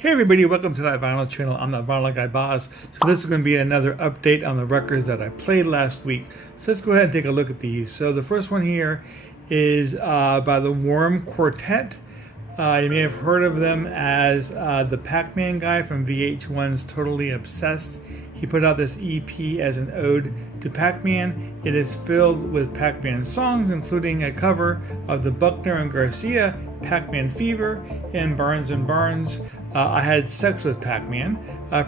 Hey everybody, welcome to that vinyl channel. I'm the Vinyl Guy Boss. So this is going to be another update on the records that I played last week. So let's go ahead and take a look at these. So the first one here is by the Worm Quartet. You may have heard of them as the Pac-Man guy from VH1's Totally Obsessed. He put out this EP as an ode to Pac-Man. It is filled with Pac-Man songs, including a cover of the Buckner and Garcia Pac-Man Fever and Barnes and Barnes. I Had Sex with Pac-Man,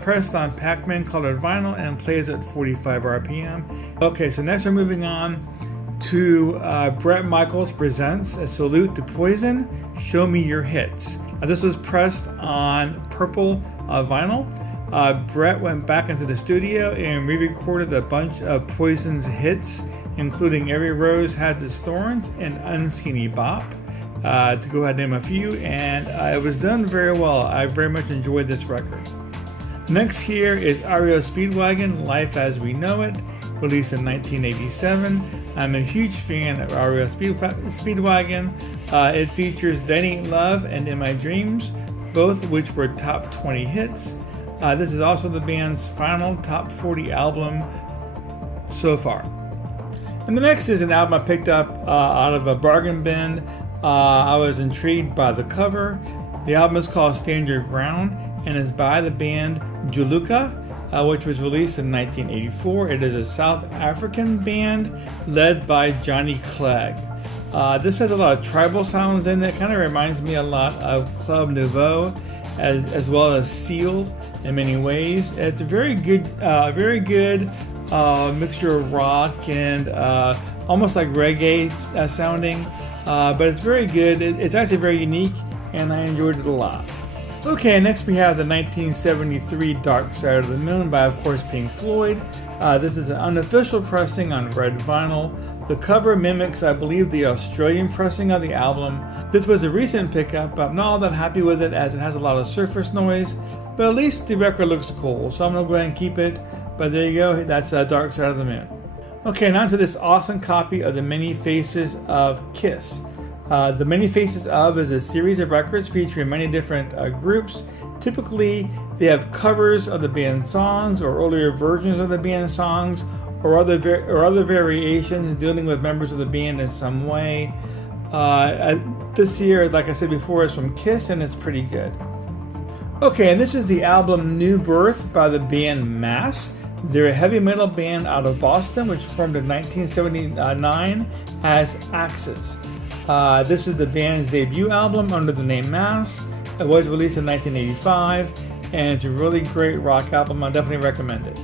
pressed on Pac-Man colored vinyl and plays at 45 RPM. Okay, so next we're moving on to Bret Michaels Presents A Salute to Poison, Show Me Your Hits. This was pressed on purple vinyl. Bret went back into the studio and re-recorded a bunch of Poison's hits, including Every Rose Has Its Thorns and Unskinny Bop. To go ahead and name a few, and it was done very well. I very much enjoyed this record. Next here is REO Speedwagon, Life as We Know It, released in 1987. I'm a huge fan of REO Speedwagon. It features That Ain't Love and In My Dreams, both of which were top 20 hits. This is also the band's final top 40 album so far. And the next is an album I picked up out of a bargain bin. I was intrigued by the cover. The album is called Stand Your Ground and is by the band Juluka, which was released in 1984. It is a South African band led by Johnny Clegg. This has a lot of tribal sounds in it. Kind of reminds me a lot of Club Nouveau, as well as Sealed in many ways. It's a very good mixture of rock and almost like reggae sounding. But it's very good. It's actually very unique, and I enjoyed it a lot. Okay, next we have the 1973 Dark Side of the Moon by, of course, Pink Floyd. This is an unofficial pressing on red vinyl. The cover mimics, I believe, the Australian pressing of the album. This was a recent pickup, but I'm not all that happy with it as it has a lot of surface noise, but at least the record looks cool, so I'm going to go ahead and keep it. But there you go, that's Dark Side of the Moon. Okay, now to this awesome copy of The Many Faces of Kiss. The Many Faces of is a series of records featuring many different groups. Typically, they have covers of the band's songs or earlier versions of the band's songs or other variations dealing with members of the band in some way. This year, like I said before, is from Kiss and it's pretty good. Okay, and this is the album New Birth by the band Mass. They're a heavy metal band out of Boston, which formed in 1979 as Axis. This is the band's debut album under the name Mass. It was released in 1985, and it's a really great rock album. I definitely recommend it.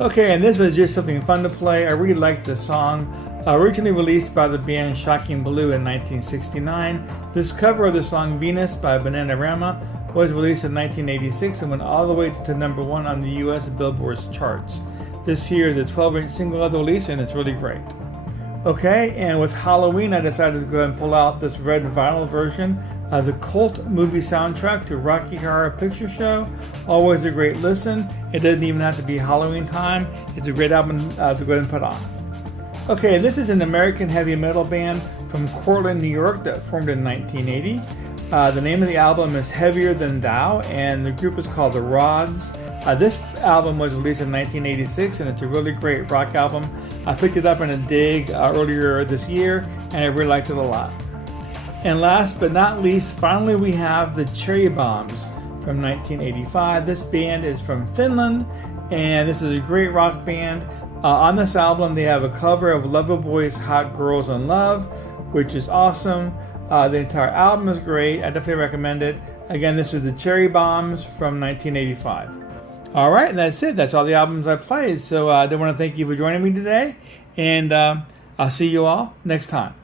Okay, and this was just something fun to play. I really liked this song. Originally released by the band Shocking Blue in 1969, this cover of the song Venus by Bananarama was released in 1986 and went all the way to number 1 on the US Billboard's charts. This here is a 12-inch single of the release and it's really great. Okay, and with Halloween I decided to go ahead and pull out this red vinyl version of the cult movie soundtrack to Rocky Horror Picture Show. Always a great listen. It doesn't even have to be Halloween time. It's a great album to go ahead and put on. Okay, this is an American heavy metal band from Cortland, New York that formed in 1980. The name of the album is Heavier Than Thou, and the group is called The Rods. This album was released in 1986, and it's a really great rock album. I picked it up in a dig earlier this year, and I really liked it a lot. And last but not least, finally we have the Cherry Bombs from 1985. This band is from Finland, and this is a great rock band. On this album, they have a cover of Loverboy's Hot Girls in Love, which is awesome. The entire album is great. I definitely recommend it. Again, this is the Cherry Bombs from 1985. All right, and that's it. That's all the albums I played. So I do want to thank you for joining me today, and I'll see you all next time.